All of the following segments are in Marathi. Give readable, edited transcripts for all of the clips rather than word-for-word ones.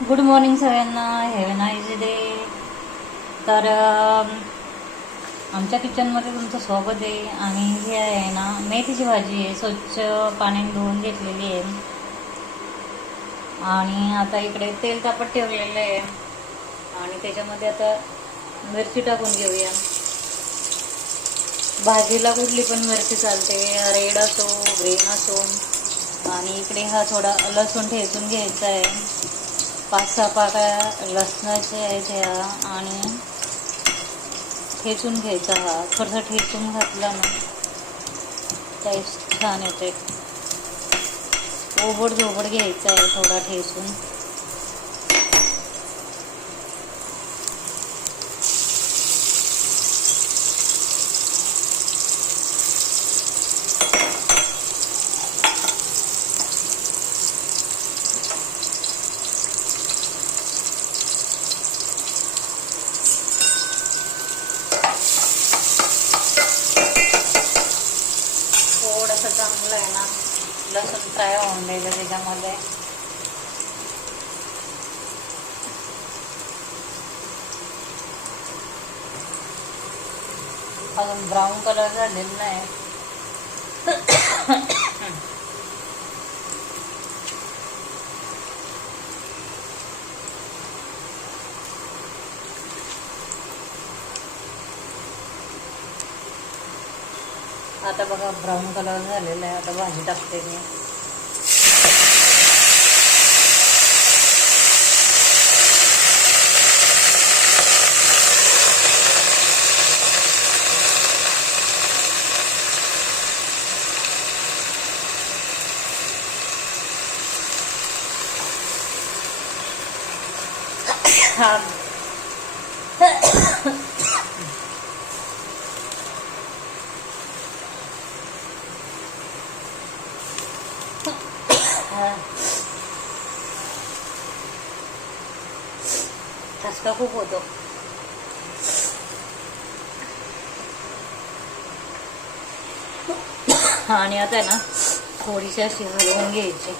गुड मॉर्निंग सगळ्यांना. Have a nice day. तर आमच्या किचनमध्ये तुमचं स्वागत आहे. आणि हे आहे ना, मेथीची भाजी आहे, स्वच्छ पाण्याने धुवून घेतलेली आहे. आणि आता इकडे तेल तापत ठेवलेलं आहे आणि त्याच्यामध्ये आता मिरची टाकून घेऊया. भाजीला कुठली पण मिरची चालते, रेड असो ग्रीन असो. आणि इकडे हा थोडा लसूण ठेचून घ्यायचा आहे, 5-6 पाकळ्या लसणाचे आहेत ह्या. आणि ठेचून घ्यायचा, हा थोडासा ठेचून घातला ना टेस्ट छान येते. ओबड धोबड घ्यायचा आहे थोडा ठेचून. थोडंसं चांगलं आहे ना लसूण फ्राय होऊन द्यायचं त्याच्यामध्ये. अजून ब्राऊन कलर झालेला नाही. आता बघा ब्राऊन कलर झालेला आहे. आता भाजी टाकते मी. ठसका खूप होतो. आणि आता आहे ना थोडीशी अशी हलवून घ्यायची.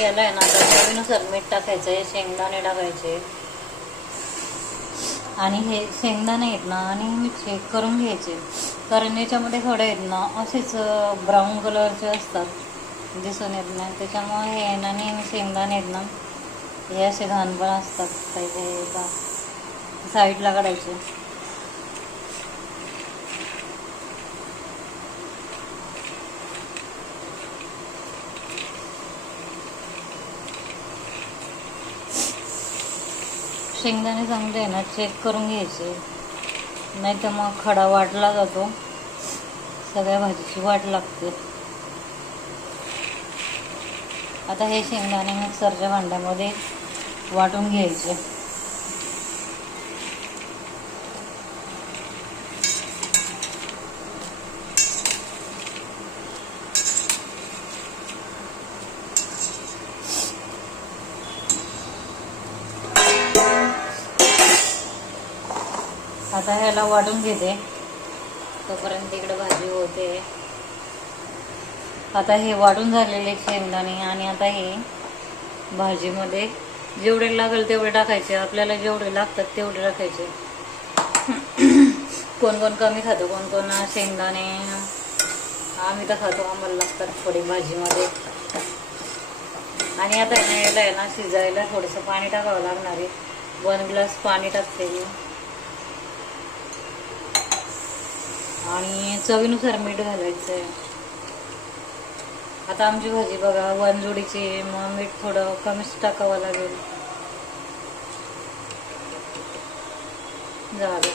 याला आहे ना आता चवीनुसार मीठ टाकायचं आहे, शेंगदाणे टाकायचे. आणि हे शेंगदाणे आहेत ना आणि मी चेक करून घ्यायचे, कारण याच्यामध्ये थोडे आहेत ना असेच ब्राऊन कलरचे असतात, दिसून येत नाही. त्याच्यामुळे हे ना नेहमी शेंगदाणे आहेत ना हे असे घाण पण असतात, काही साईडला काढायचे. शेंगदाणे चांगले आहे ना चेक करून घ्यायचे, नाही तर मग खडा वाटला जातो, सगळ्या भाजीची वाट लागते. आता हे शेंगदाणे मिक्सरच्या भांड्यामध्ये वाटून घ्यायचे. आता ह्याला वाटून घेते, तोपर्यंत इकडे भाजी होते. आता हे वाटून झालेले शेंगदाणे आणि आता हे भाजीमध्ये जेवढे लागेल तेवढे टाकायचे, आपल्याला जेवढे लागतात तेवढे टाकायचे. कोण कोण कमी खातो, कोण कोण शेंगदाणे. आम्ही तर खातो, आम्हाला लागतात थोडी भाजीमध्ये. आणि आता याला आहे ना शिजायला थोडंसं पाणी टाकावं लागणार आहे. 1 ग्लास पाणी टाकते मी. आणि चवीनुसार मीठ घालायचं आहे. आता आमची भाजी बघा वनजोडीची, मग मीठ थोडं कमीच टाकावं लागेल. झालं.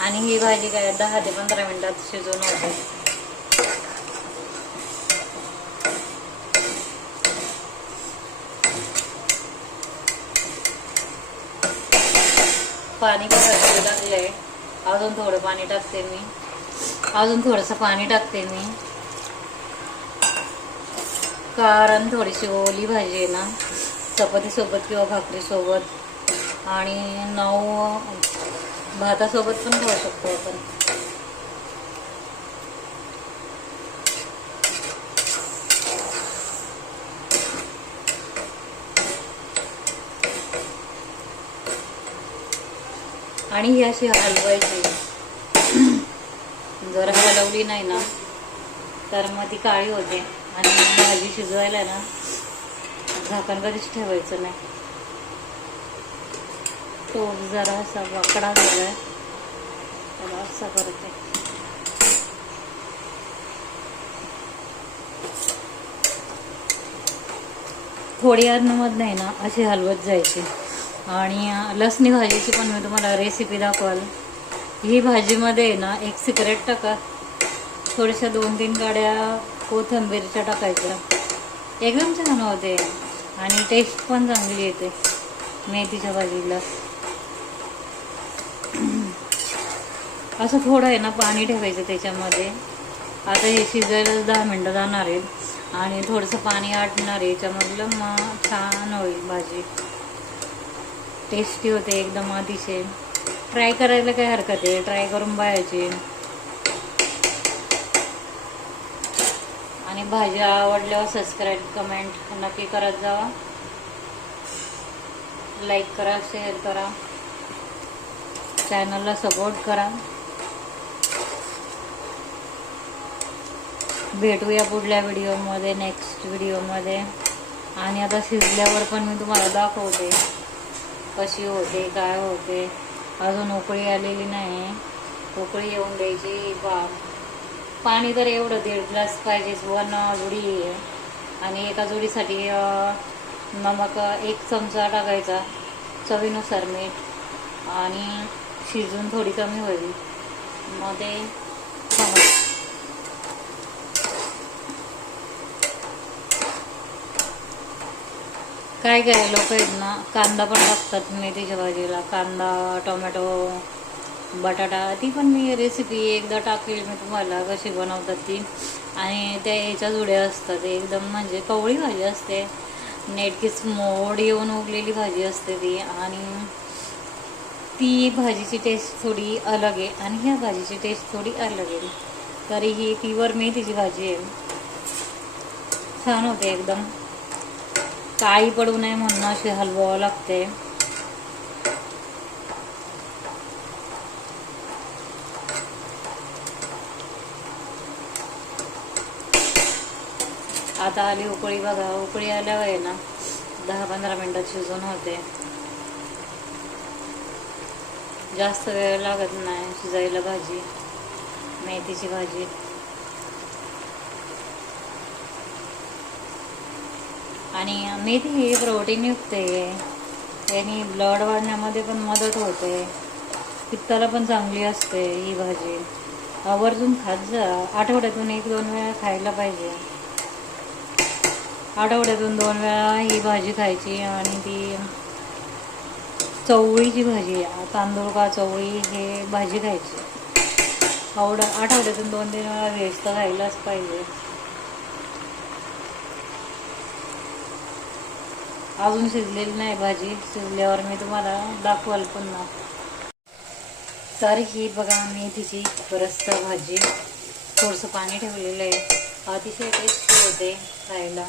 आणि ही भाजी काय 10 ते 15 मिनिटात शिजवून होते. पाणी बघायला लागलंय. अजून थोडं पाणी टाकते मी. अजून थोडंसं पाणी टाकते मी, कारण थोडीशी ओली भाजी आहे ना, चपातीसोबत किंवा भाकरीसोबत आणि भातासोबत पण खाऊ शकतो आपण. आणि ही अशी हलवायची. जर हलवली नाही ना तर मग ती काळी होते. आणि भाजी शिजवायला ना झाकण कधीच ठेवायचं नाही. तो जरा असा वाकडा झालाय, त्याला असा करते. थोडी अन्नमध नाही ना अशी हलवत जायची. आणि लसणी भाजीची पण मी तुम्हाला रेसिपी दाखवाल. ही भाजीमध्ये आहे ना एक सिक्रेट टाका, थोड्याशा 2-3 काड्या कोथिंबीरच्या टाकायच्या. एकदम छान होते आणि टेस्ट पण चांगली येते मेथीच्या भाजीला. असं थोडं आहे ना पाणी ठेवायचं त्याच्यामध्ये. आता हे शिजायला 10 मिनटं जाणार आहेत आणि थोडंसं पाणी आटणार आहे याच्यामधलं, मग छान होईल भाजी. टेस्टी होते एकदम अतिशय. ट्राय करायला काय हरकत आहे, ट्राय करून पाहायची. आणि भाजी आवडल्यावर सबस्क्राईब कमेंट नक्की करत जावा. लाईक करा, शेअर करा, चॅनलला सपोर्ट करा. भेटूया पुढल्या व्हिडिओमध्ये, नेक्स्ट व्हिडिओमध्ये. आणि आता शिजल्यावर पण मी तुम्हाला दाखवते कशी होते, काय होते. अजून उकळी आलेली नाही, उकळी येऊन द्यायची. पाणी तर एवढं 1.5 ग्लास पाहिजे, 1 जोडी. आणि एका जोडीसाठी नमक 1 चमचा टाकायचा, चवीनुसार मीठ. आणि शिजून थोडी कमी होईल मग ते काय काय लोक आहेत ना कांदा पण टाकतात मेथीच्या भाजीला. कांदा, टोमॅटो, बटाटा. ती पण मी रेसिपी एकदा टाकेल मी तुम्हाला कशी बनवतात ती. आणि त्या याच्या जुड्या असतात एकदम, म्हणजे कवळी भाजी असते, नेटकीच मोड येऊन उगलेली भाजी असते ती. आणि ती भाजीची टेस्ट थोडी अलग आहे आणि ह्या भाजीची टेस्ट थोडी अलग आहे. तरी ही प्युअर मेथीची भाजी आहे, छान होते एकदम. काळी पडू नये म्हणून अशी हलवावं लागते. आता आली उकळी बघा. उकळी आल्यावर आहे ना 10-15 मिनटात शिजून होते. जास्त वेळ लागत नाही शिजायला भाजी, मेथीची भाजी. आणि मेथी ही प्रोटीनयुक्त आहे, याने ब्लड वाढण्यामध्ये पण मदत होते, पित्ताला पण चांगली असते ही भाजी. आवर्जून खात जा. आठवड्यातून 1-2 वेळा खायला पाहिजे. आठवड्यातून 2 वेळा ही भाजी खायची. आणि ती चवळीची भाजी, तांदूळ का चवळी हे भाजी खायची. आठवड्यातून 2-3 वेळा व्हेज तर खायलाच पाहिजे. अजून शिजलेली नाही भाजी, शिजल्यावर मी तुम्हाला दाखवाल पुन्हा. तर ही बघा मेथीची परस्त भाजी, थोडंसं पाणी ठेवलेलं आहे, अतिशय टेस्टी होते खायला.